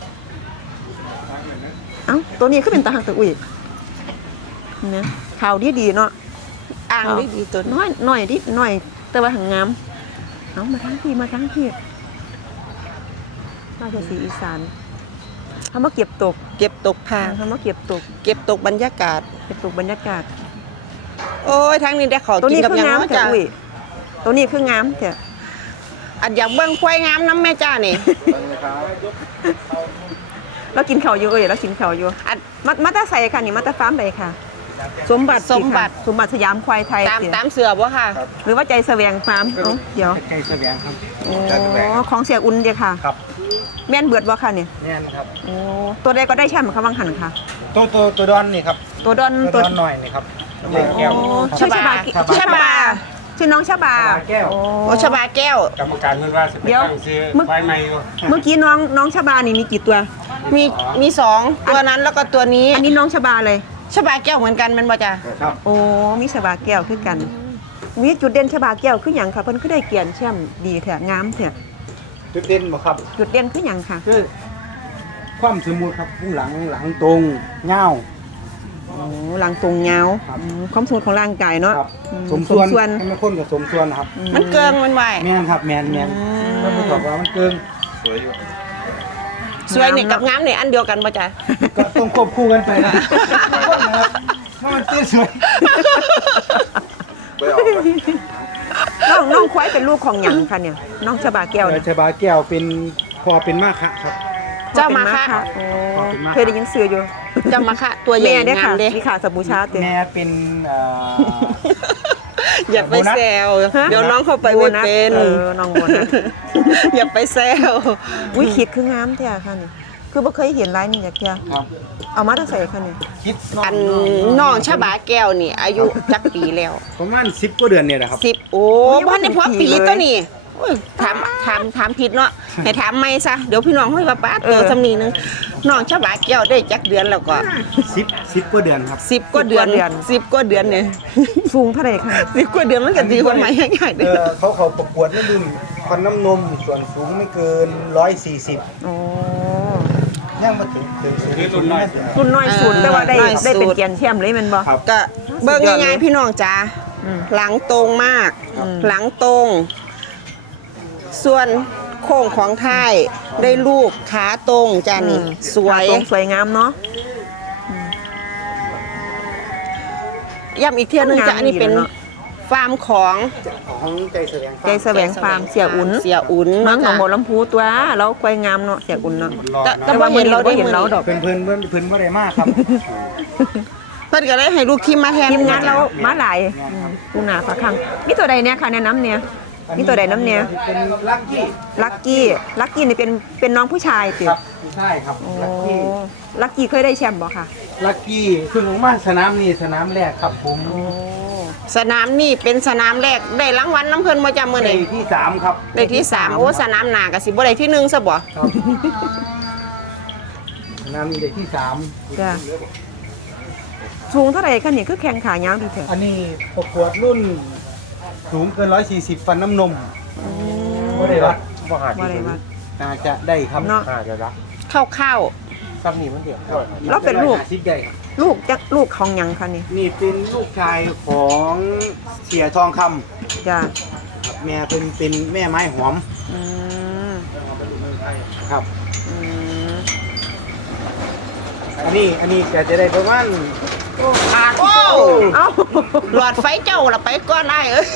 Speaker 2: เอ้าตัวนี้ก็เป็นตาหักตะอุ่ยเนี่ยข่าวดีดีๆเนาะ
Speaker 1: อ่างได้ดีตัวนี้
Speaker 2: น้อยหน่อยดิหน่อย แต่ว่าหางงามเอามาทั้งที่มาทั้งที่มาจากสีอีสานเขามาเก็บตก
Speaker 1: เก็บตกพาง
Speaker 2: เขามาเก็บตก
Speaker 1: เก็บตกบรรยากาศ
Speaker 2: เก็บตกบรรยากาศ
Speaker 1: โอ้ยทางนี้ได้ขอ
Speaker 2: ตัว
Speaker 1: กิน
Speaker 2: นี้
Speaker 1: กับ
Speaker 2: คือ
Speaker 1: หยัง
Speaker 2: งาม
Speaker 1: เนาะ
Speaker 2: แต่
Speaker 1: จ้ะ
Speaker 2: อุ้ยตัวนี้คืองามแต่
Speaker 1: อันอยากเบิ่งควายงามน้ำแม่จ้านี่
Speaker 2: เรากินเขาวอยู่เอ้ยเรากินเขาวอยู่
Speaker 1: อัน
Speaker 2: มามาแตาใส่ค่ะนี่มาแตาฟาร์มใดค่ะ สมบัติ
Speaker 1: สมบัติ
Speaker 2: ค่ะสมบัติสยามควายไทย
Speaker 1: ตาม
Speaker 2: สิ
Speaker 1: ตามเสือบ่ค่ะ
Speaker 2: หรือว่าใจแสวงฟาร์มเอ้าเดี๋ยว
Speaker 4: ใกล้เสวียงครับ
Speaker 2: โอ้ของเสียอุ่นเดียค่ะ
Speaker 5: ครับ
Speaker 2: แม่นเบิดบ่ค่ะนี่
Speaker 5: แน่นครับ
Speaker 2: โอ้ตัวใดก็ได้แชมป์ค่ะวังหันค่ะ
Speaker 5: ตัวตัวตัวดอนนี่ครับ
Speaker 2: ตัวดอน
Speaker 5: ตัว
Speaker 2: ตัว
Speaker 5: ดอนหน่อยนี่ครับเล็กแก้ว
Speaker 2: โอ้ชื่อชบา
Speaker 1: ชบา
Speaker 2: ชบาชื่อน้องชบา
Speaker 5: แก้ว
Speaker 1: โอ้ชบาแก้ว
Speaker 4: กรรมการเพิ่นว่าสิไป
Speaker 2: เดี๋ยว
Speaker 4: ตั้งชื่อ
Speaker 2: มึก
Speaker 4: ควายใหม่อยู่
Speaker 2: เมื่อกี้น้องน้องชบานี่มีกี่ตัว
Speaker 1: มีมีสองตัวนั้นแล้วก็ตัวนี้
Speaker 2: อันนี้น้องชบาเลย
Speaker 1: ชบาแก้วเหมือนกันแมันบ่จ้ะ
Speaker 5: ครับ
Speaker 2: โอ้มีชบาแก้วคือกันมีจุดเด่นชบาแก้วคือหยังค่ะเพิ่นคือได้เกียรติแชมป์ดีแท้งามแท้
Speaker 5: จุดเด่นบ่ครับ
Speaker 2: จุดเด่นคือหยังค่ะ
Speaker 5: คือความสมูทครับผู้หลังหลังตรงเงา
Speaker 2: โอ้หลังตรงยาว
Speaker 5: ครับ
Speaker 2: อืมความสมดุลของร่างกายเนาะ
Speaker 5: ครับ
Speaker 2: อื
Speaker 5: สมส่วน
Speaker 2: ส่วน
Speaker 5: ให้มันคนกับสมส่วนนะครับ
Speaker 1: มันเกิงมันไหว
Speaker 5: แม่นครับแม่นแม่นถ้าผู้ตอบว่ามันเกิน
Speaker 1: สวยนี่กับงามนี่อันเดียวกันป่ะจ๊ะ
Speaker 5: ก็ต้องควบคู่กันไปนะครับถ้ามันเกินสวย
Speaker 2: น้องน้องควายเป็นลูกของหยังคะเนี่ยน้องชะบาแก้ว
Speaker 5: เออ
Speaker 2: เนี่ย
Speaker 5: ชบาแก้วเป็นพอเป็นมาคะครับ
Speaker 1: เจ้ามาคะ
Speaker 2: โอ้
Speaker 5: เป็นม้า
Speaker 2: เคยได้ยินเสืออยู่
Speaker 1: เจ้ามาคะตัวใหญ่
Speaker 2: แม่ได้
Speaker 1: งา
Speaker 2: ค่ะ
Speaker 1: มเด้
Speaker 2: มีขาสบูชาเต็ม
Speaker 5: แม่เป็นเอ่อ
Speaker 1: อย่าไปแซว
Speaker 2: ฮะ
Speaker 1: เดี๋ยวน้องเข้าไปไม่เป็น
Speaker 2: เออน้องโบนัส
Speaker 1: อย่าไปแซว
Speaker 2: อุ้ยคิดคืองามแท้ค่ะนี่คือบ่เคยเห็นลายนี่จักเที่ย
Speaker 5: ครับ
Speaker 2: เอามาตั้งใส่ค่ะนี่
Speaker 5: คิด
Speaker 1: อันน้องชะบาแก้วนี่ อายุจักปีแล้ว
Speaker 5: ประมาณสิบกว่าเดือนเนี่ยนะครับ
Speaker 1: สิบโอ้บ้านในพ่อปีตัวนี้โอ้ยถามถามถามผิดเนาะให้ถามไม่ซะเดี๋ยวพี่น้องให้ป้าป้าเติมสำนีนึงน้องชะบาแก้วได้จักเดือนแล้วก็
Speaker 5: สิบสิบกว่าเดือนครับ
Speaker 1: สิบกว่าเดือนสิบกว่าเดือนเนี่ย
Speaker 2: สูงเท่าไหร่ค่ะ
Speaker 1: สิบกว่าเดือนมันก็ดีคนใหม่ง่ายๆ
Speaker 5: เอ
Speaker 1: เด้อ
Speaker 5: อเขาเขาประกวดนั่นรุ่นฟันน้ำนมส่วนสูงไม่เกินร้อยสี่สิบ
Speaker 2: โอ้
Speaker 5: ยังมาถึงถึงสูงรุ่นน้อย
Speaker 2: รุ่นน้อยสุดแต่ว่าได้ได้เป็นเกียนแชมป์เลยแมันบ่
Speaker 5: ครับ
Speaker 1: ก็เบิ่งง่ายๆพี่น้องจ้า
Speaker 2: อืม
Speaker 1: หลังตรงมาก
Speaker 2: อืม
Speaker 1: หลังตรง ส่วนโค้งของท้ายได้ลูกขาตรงจ้านี่ สวย
Speaker 2: ขาตรงสวยงามเนาะ
Speaker 1: ย้ำอีกเที่ยนึงจ้ะอันนี้เป็น
Speaker 2: งามดีเนาะ
Speaker 1: ฟาร์มของ
Speaker 5: ของใจแสดง
Speaker 2: ใจแสวงฟาร์มเสียอุ่น
Speaker 1: เสียอุ่น
Speaker 2: เมืองหนอง
Speaker 1: จ้ะ
Speaker 2: บัวลำพูตัวเราควายงามเนาะเสียอุ่นเนาะ
Speaker 1: แต่แต่ว่าเห็นเราได้
Speaker 2: เห็นเราดอก
Speaker 5: เพื่อนเพื่อนเพื่อนเพื่อนว่าได้มากครับ
Speaker 1: เพิ่นก็เลยให้ลูกทีมมาแทน
Speaker 2: ทีมงานเรามาหลายกูหนาฝาคังมีตัวใดเนี่ยค่ะแนะน้ำเนี่ยมีตัวใดน้ำเนี่ย
Speaker 5: เป็นลักกี้
Speaker 2: ลักกี้ลักกี้นี่เป็นเป็นน้องผู้ชายติ
Speaker 5: ครับใช่ครับ
Speaker 2: โอ้
Speaker 5: ลักกี้
Speaker 2: ลักกี้เคยได้แชมป์บ่ค่ะ
Speaker 5: ลักกี้คือของมาสนามนี่สนามแรกครับผม
Speaker 2: โอ้
Speaker 1: สนามนี่เป็นสนามแรกได้รางวัลน้ำเพิ่นมาจากมื้อ
Speaker 5: ใน
Speaker 1: นี้
Speaker 5: ที่สามครับ
Speaker 1: ได้ที่สามโอ้สนามหน้าก็สิบ่ได้ที่หนึ่งซะบ่
Speaker 5: ครับสนามนี้ได้ที่สาม
Speaker 2: จ้ะสูงเท่าไหร่คะนี่คือแข่งขายาวดีเถอะ
Speaker 5: อันนี้ประกวดรุ่นสูงเกินร้อยสี่สิบฟันน้ำนมก็ได้รับ
Speaker 2: ว่าอะไรวะ
Speaker 5: น่าจะได้ครับ
Speaker 2: เนาะ
Speaker 5: น่าจะรับ
Speaker 1: เข้า
Speaker 5: ซ้ำนี่มันเดียว
Speaker 2: เราเป็นลูก
Speaker 5: ซิกได้ครับ
Speaker 2: ลูกจักลูกของหยังคะนี่
Speaker 5: นี่เป็นลูกชายของเสียทองค
Speaker 2: จ้ะ
Speaker 5: ำครับแม่เป็นเป็นแม่ไม้หอม
Speaker 2: อืม
Speaker 5: ครับ
Speaker 2: อืม
Speaker 5: อันนี้อันนี้ก็จะได้ประมาณ
Speaker 1: ๆขาดโอ้
Speaker 2: เอ้า
Speaker 1: หลอดไฟเจ้าล่ะไปก่อนได้เอ้ย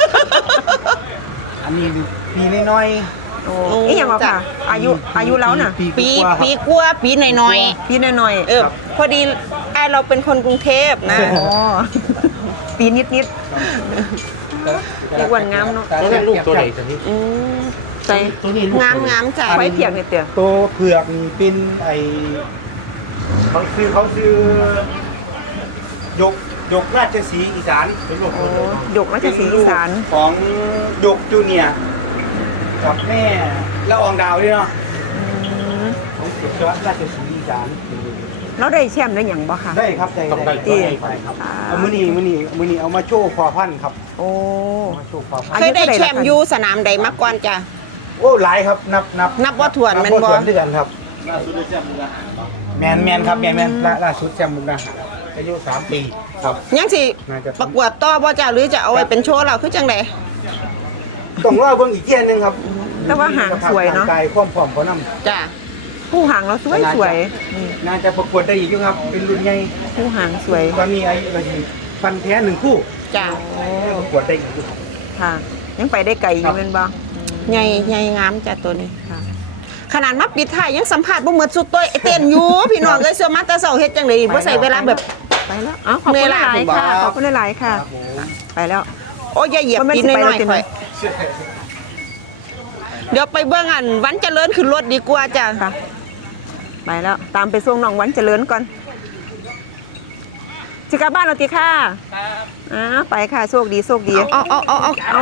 Speaker 5: อันนี้ปีน้อย
Speaker 2: โอ้อีหยังวะค่ะ อายุอายุแล้วน่ะ
Speaker 5: ปี
Speaker 1: ปี
Speaker 5: กว่าๆครับ
Speaker 1: ปีกว่าปีหน่อย
Speaker 2: ปีน้อย
Speaker 1: ๆเออพอดีไอ้เราเป็นคนกรุงเทพนะ
Speaker 2: ๆอ๋อปีนิดนิดๆอีกวันงามเนาะ
Speaker 5: แล้วเป็นลูกตัวไหนตัวนี้
Speaker 1: อืม
Speaker 2: ใส่
Speaker 5: ตัวนี้
Speaker 1: งามงามจ้ะ
Speaker 2: ไว้เพียงนิดเดียว
Speaker 5: ตัวเผือกนี่เป็นไอเขาซื้อเขาซื้อ ยกยกราชสีห์อีสานเป็นลูก
Speaker 2: โอ้ยกราชสีห์อีสาน
Speaker 5: ของยกจูเนียร์กับแม่ละอองดาวด้วยเนาะ
Speaker 2: อืม
Speaker 5: ของสุดยอดราชสีห์อีสาน
Speaker 2: แล้วได้แชมป์ได้หยังบ่ค่ะ
Speaker 5: ได้ครับได้ได้
Speaker 2: ดี
Speaker 5: ได้ครับ
Speaker 2: อ่า
Speaker 5: เอามือนี้มือนี้มือนี้เอามาโชว์พอพันธุ์ครับ
Speaker 2: โอ้
Speaker 5: เอามาโชว์พอพัน
Speaker 1: เค
Speaker 5: ธุ์
Speaker 1: ยได้แชมป์อยูสนามใดมาก่อนจ้ะ
Speaker 5: โอ้หลายครับนับนับ
Speaker 1: นับว่าถ้วนแม่นบ่
Speaker 5: นับว่าถ้วนด้วยกันครับแมนแมนครับแมนแมนล่าล่าสุดแชมป์มุกดาหารอายุสามปีครับ
Speaker 1: ยังสิ
Speaker 5: น่าจะ
Speaker 1: ประกวดต่อบ่จ้ะหรือจะเอาไว้เป็นโชว์เราคือจังได
Speaker 5: ต้องรอเบิ่งอีกเที่ยหนึงครับ
Speaker 2: แต่ว่าหางสวยเนาะ
Speaker 5: ร่งกายความผอมเขานำ
Speaker 1: จ้ะ
Speaker 2: ผู้หางเราสวยสวยนี่
Speaker 5: น่าจะประกวดได้อีกอยู่ครับ เป็นรุ่นใหญ่
Speaker 2: ผู้หางสวย
Speaker 5: ตอนนี้อายุก็ดีฟันแท้หนึ่งคู่
Speaker 1: จ้ะ
Speaker 5: ประกวดได้อีกอยู่ครับ
Speaker 2: ค่ะ ยังไปได้ไกลอยู่เป็นบ่
Speaker 1: ใหญ่ใหญ่งามจ้ะตัวนี้
Speaker 2: ค่ะ
Speaker 1: ขนาดมาปิดท้ายยังสัมภาษณ์บ่หมดสุดตัวเต้นอยู่ พี่น้องเอ้ยเสื้อมาแต่เช้าเฮ็ดจังได๋บ่ใส่เวลาแบบ
Speaker 2: ไปแล้วอ้าวขอบคุณหลายๆค่ะ ขอบคุณหลายๆค่ะ ไปแล้ว
Speaker 1: โอ้ยอย่าเหยียบ
Speaker 2: มันไม่
Speaker 1: กิน
Speaker 2: สิไป
Speaker 1: น้อย
Speaker 2: แล้ว
Speaker 1: ๆข่อยเดี๋ยวไปเบิ่งอันวันเจริญขึ้นรถดีกว่าจ้ะ
Speaker 2: ค่ะ ไปแล้ว ตามไปส่งน้องวันเจริญก่อนสิกลับบ้านเราติค่ะครับอ้าวไปค่ะ โชคดี โชคดี
Speaker 1: เอาเอาเอาเอา
Speaker 2: เอา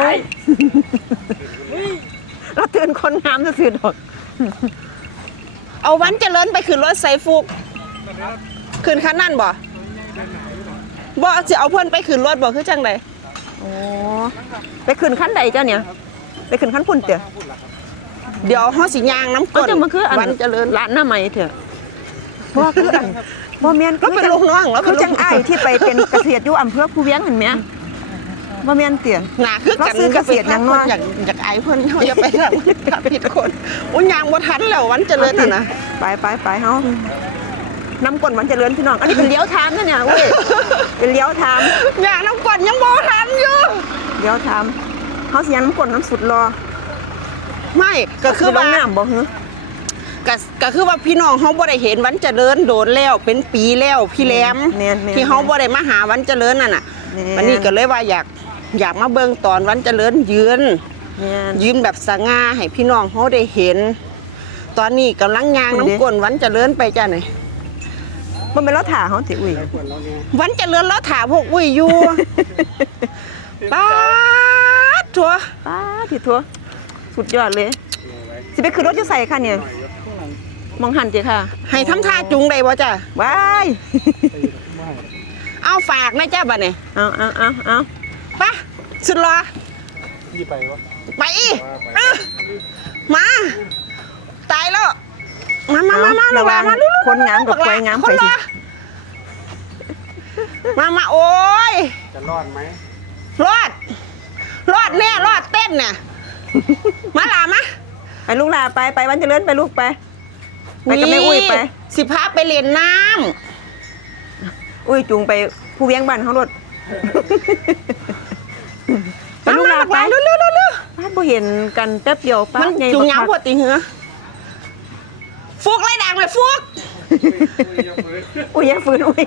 Speaker 2: เราเตือนคนงามจะซื้อดอก
Speaker 1: เอาวันเจริญไปขึ้นรถไซฟุกขึ้นคันนั่นบ่บ่สิเอาเพิ่นไปขึ้นรถบ่คือจังได
Speaker 2: โอ้ไปขึ้นขั้นใดจ้ะเนี่ย ไปขึ้นขั้นพุ่นเถอะ
Speaker 1: เดี๋ยวเฮาสิย่างน้ำ
Speaker 2: ก็
Speaker 1: ก้น
Speaker 2: จะมาคืออัน
Speaker 1: วันเจริญ
Speaker 2: ร้านหน้าใหม่เถอะเพราะว่าคืออันบ่แม่น
Speaker 1: เราเป็นลูกน้องเราเป็
Speaker 2: คื
Speaker 1: น
Speaker 2: อ
Speaker 1: ลูก
Speaker 2: จังอ้ายที่ไปเป็นเกษตรอยู่อำเภอภูเวียงเห็นไหมบ่แม่นเตี่ย
Speaker 1: หนาคือกัน
Speaker 2: เราซื้อเกษตรอย่างน้อย
Speaker 1: อยากอยากไอเพิ่นเขาจะไปทำทับผิดคนอุ้ยยางบ่ทันแล้ววันเจริญน่ะนะ
Speaker 2: ไปไปไปเฮาน้ำก้นวันเจริญพี่น้อง อันนี้เป็นเลี้ยวทามนะเนี่ยอุ้ยเป็นเลี้ยวทาม
Speaker 1: ยางน้ำก่อนยังบ่ทันอยู่
Speaker 2: เลี้ยวทามเฮาสิยังน้ำก้นน้ำสุดรอ
Speaker 1: ไม่ก็คือ
Speaker 2: ล
Speaker 1: ว่าง
Speaker 2: น้ำบ่ฮึ
Speaker 1: ก็ก็คือว่าพี่น้องเขาบ่ได้เห็นวันเจริญโดนแล้วเป็นปีแล้วพี่แหลม
Speaker 2: แม่นแม่น
Speaker 1: ที่เขาบ่ได้มาหาวันเจริญนั่นน่ะ
Speaker 2: แม่น
Speaker 1: วันนี้ก็เลยว่าอยากอยากมาเบิ่งตอนวันเจริญยืน
Speaker 2: แม่น
Speaker 1: ยืนแบบสง่าให้พี่น้องเขาได้เห็น ตอนนี้กำลังยาง
Speaker 2: คุณดิ
Speaker 1: น้ำก้นวันเจริญไปจ้ะนี่
Speaker 2: มันเป็นรถถ่าเฮาติอุ้ย
Speaker 1: วันเจริญแล้วถามพวกอุ้ยอยู่ ป๊าดทัว
Speaker 2: ป้าที่ทัวสุดยอดเลย สิไปขึ้นรถอยู่ใส่ค่ะเนี่ย มองหันติค่ะ
Speaker 1: ให้ทำท่าจุงได้บ่จ้ะ
Speaker 2: ว้าย
Speaker 1: เอาฝากนะจ้ะบัดนี้
Speaker 2: เอาเอาเอาเอา
Speaker 1: ไปะสุดรอ
Speaker 5: ยี่ไปวะ
Speaker 1: ไปเออมา ตายแล้ว มามามามาลูกหลานมาลูกๆ
Speaker 2: คนงามกับควายงาม
Speaker 1: คน
Speaker 2: ไป
Speaker 1: ร
Speaker 2: สิ
Speaker 1: อมามาโอ้ย
Speaker 5: จะรอดไหม
Speaker 1: รอด รอดแน่รอดเต้นเนี่ย มาหลามา
Speaker 2: ไปลูกลาไปไปวันเจริญไปลูกไป ไปกับแม่อุ้ยไป
Speaker 1: สิพาไปเล่นน้
Speaker 2: อุ้ยจูงไปผู้เวียงบ้านเขารถ
Speaker 1: ำ
Speaker 2: ไปลูกหลานไป
Speaker 1: เร็วเร็วเร็วเร็ว
Speaker 2: บ้านบ่เห็นกันแป๊บเดียวป้า
Speaker 1: มัน
Speaker 2: ใหญ่
Speaker 1: จุง
Speaker 2: บัก
Speaker 1: ยาว
Speaker 2: คัก
Speaker 1: ปวดติเหงือฟุกไล่ดังเลยฟุก
Speaker 2: อุ้ยอยังฝืนอุ้ย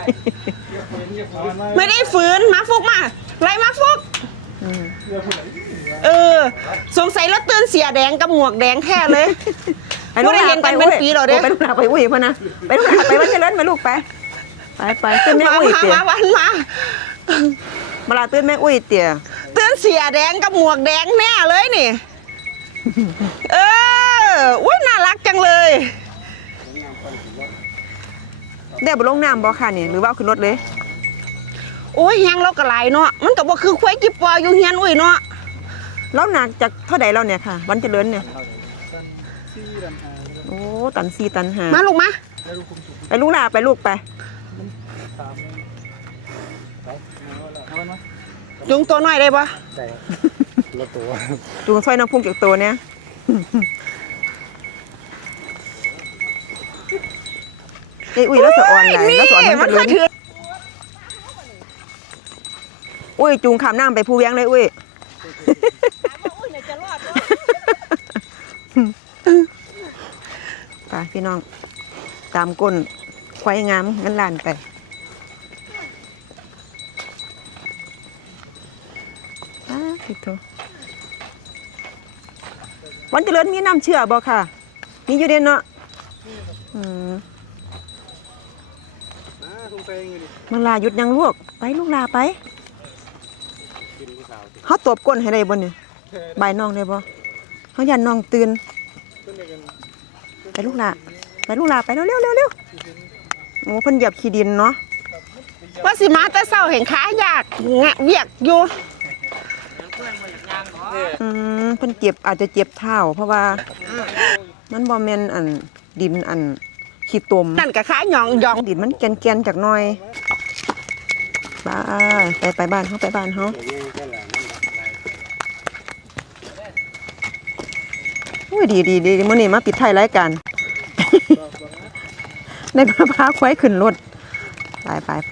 Speaker 1: ไม่ได้ฝืนมาฟุกมาไล่มาฟุกเออสงสัยแล้วตื่นเสียแดงกับหมวกแดงแท้เลย
Speaker 2: ไปลูกหลา
Speaker 1: บ่ได้เห็น
Speaker 2: ไป
Speaker 1: กันเป็นปีเหรอเด้
Speaker 2: โไปลูกหลาไปอุ้ยพ่อนะไปลูกหลาไปวันเจริญไปลูกไปไปไปตื่นแม่
Speaker 1: มา
Speaker 2: อุ้ย
Speaker 1: มา
Speaker 2: เตี๋ย
Speaker 1: มาวันมา
Speaker 2: มาลาตื่นแม่อุ้ยเตี๋ย
Speaker 1: ตื่นเสียแดงกับหมวกแดงแน่เลยนี่เอออุ้ยน่ารักจังเลย
Speaker 2: ได้บ่ลงน้ำบ่ค่ะนี่หรือว่าเอาขึ้นรถเลย
Speaker 1: โอ้ยแฮงเราก็หลายเนาะมันก็บ่คือควายจิบปออยู่เฮียนอุ้ยเนาะ
Speaker 2: แล้วหนักจากเท่าใดแล้วเนี่ยค่ะ วันเจริญเนี่ยโอ้ตันสี่ตันห้า
Speaker 1: มาลูกมา
Speaker 2: ไปลูกหลาไปลูกไป
Speaker 1: จุงตัวน้อยได้ปะ
Speaker 5: ได้รถตัว
Speaker 2: จูงสร้อยน้ำพุ่งเกี่ยวตัวเนี่ยไอ้อุ้ยแล้วสะอ่อนไหลแล้วสะอ่อน
Speaker 1: มั
Speaker 2: มัน น
Speaker 1: เค
Speaker 2: เจริ
Speaker 1: ย
Speaker 2: ญ
Speaker 1: ถือ
Speaker 2: อุ้ยจูงขามน้ำไปภูเวียงเลยอุ้ยไปพี่น้องตามก้นควายงามงั้นลานไปอ้าผิดโถวันเจริญมีน้ำเชื่อบ่ค่ะมีอยู่เด่นเนาะอืม
Speaker 5: นะทุ่งไปเงี้ยดิ
Speaker 2: มันลาหยุดยังลวกไปลูกลาไปเขาตบก้นให้ได้บ่เนี่ยบายน้องได้บ่เขายันน้องตื่นไปลูกลาไปลูกลาไปเร็วเร็วเร็วเร็วโอ้เพิ่นเหยียบขี้ดินเนาะ
Speaker 1: ว่าสิมาแต่เศร้าเห็นขายากงะเวียกอยู่
Speaker 2: อืมเพิ่นเจ็บอาจจะเจ็บเท้าเพราะว่ามันบ่แม่นอันดินอันขี้ตม
Speaker 1: นั่นก็ขายหยองหยอง
Speaker 2: ดินมันแกนๆจากหน่อยไปไปไปบ้านเฮาไปบ้านเฮาอุ้ยดีดีดีมื้อนี้มาปิดท้ายรายการ ได้มาพาควายขึ้นรถไปไปไป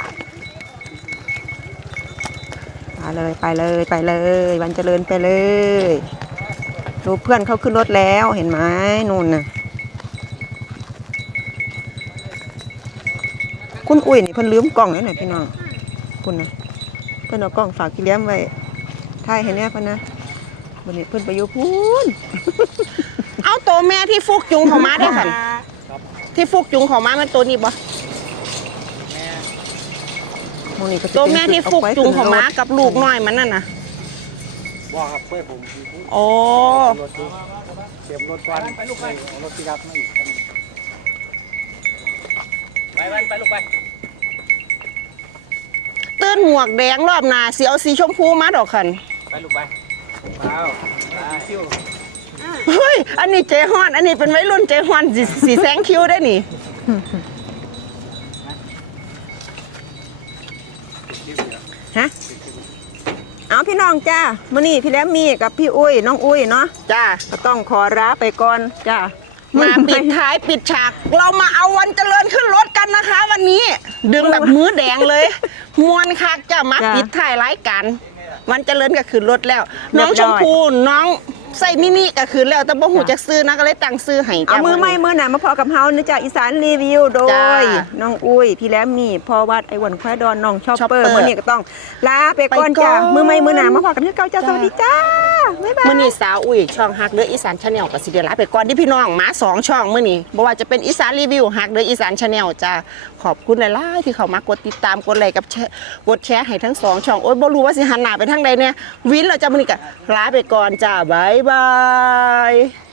Speaker 2: ไปเลยไปเลยไปเลยวันเจริญไปเลยดูเพื่อนเขาขึ้นรถแล้วเห็นไหมนู่นน่ะคุณอุ้ยนี่เพิ่นลืมกล้องแล้วเนี่ยพี่น้องคุณนะเพิ่นเอากล้องฝากพี่เลี้ยงไว้ถ่ายให้แน่เพิ่นนะวันนี้เพิ่นไปอยู่พูน
Speaker 1: เอาตัวแม่ที่ฟุกจุงเขามาได้สันที่ฟุกจุงเขามามันตัวนี้บ่
Speaker 2: หม้องนี้ก็สิ
Speaker 1: ตัว
Speaker 2: เป็น
Speaker 1: แม่ที่ฟุกจุงเขามากับลูกน้อยมันนั่นน่ะ
Speaker 5: ว่าครับเพื่อนผม
Speaker 1: โอ้
Speaker 5: รถดูเตรียมรถควันไปลูกไปรถที่รับมาอีกคัน
Speaker 1: ตื่นหมวกแดงรอบหน้าสิเอาสีชมพูมาดอกคัน
Speaker 5: ไปลูกไปเปล่าคิว
Speaker 1: เฮ้ยอันนี้เจฮอนอันนี้เป็นวัยรุ่นเจฮอนสีสีแสงคิ้วได้นี่
Speaker 5: เ
Speaker 2: ฮะเอาพี่น้องจ้ามื้อนี้พี่แหลมมีกับพี่อุ้ยน้องอุ้ยเนาะ
Speaker 1: จ้า
Speaker 2: ก็ต้องขอลาไปก่อนจ้า
Speaker 1: มาปิดท้ายปิดฉาก เรามาเอาวันเจริญขึ้นรถกันนะคะ วันนี้ ดึงแบบมือแดงเลย มวนคักจ้ามาปิดท้ายรายการวันเจริญก็ขึ้นรถแล้ว น้องชมพูน้องใส่มินิก็ขึ้นแล้วแต่บ่หูจักซื้อนะก็เลยตั้งซื้อให้
Speaker 2: เอา
Speaker 1: จ้า
Speaker 2: มือไม่มือหนามาพอกับเฮานะจ๊ะอีสานรีวิวโด
Speaker 1: จ้า
Speaker 2: ยน้องอุ้ยพี่แหลมมีพ่อวัดไอวันควายดอนน้องชอป
Speaker 1: ชอป
Speaker 2: เป
Speaker 1: เป
Speaker 2: อ
Speaker 1: อร์
Speaker 2: ร์มื้อนี้ก็ต้องลาไปก่อน
Speaker 1: ไปก่อน
Speaker 2: จ้ามือไม่มือหนามาพอกันที่เก่าจ้าสวัสดีจ้าบ๊ายบาย
Speaker 1: มื่อนี้สาวอุ้ยช่องฮักเด้ออีสานชาแนลกับสิเดลาไปก่อนที่พี่น้องมาสองช่องมื่อนี้บ่ว่าจะเป็นอีสานรีวิวฮักเด้ออีสานชาแนลจ้าขอบคุณหลายๆที่เขามากดติดตามกดไลค์กับแชร์กดแชร์ให้ทั้งสองช่องโอ๊ยบ่รู้ว่าสิหันหน้าไปทางใดเนี่ยวินเราจะมื่อนี้ก็ลาไปก่อนจ้าบ๊ายบาย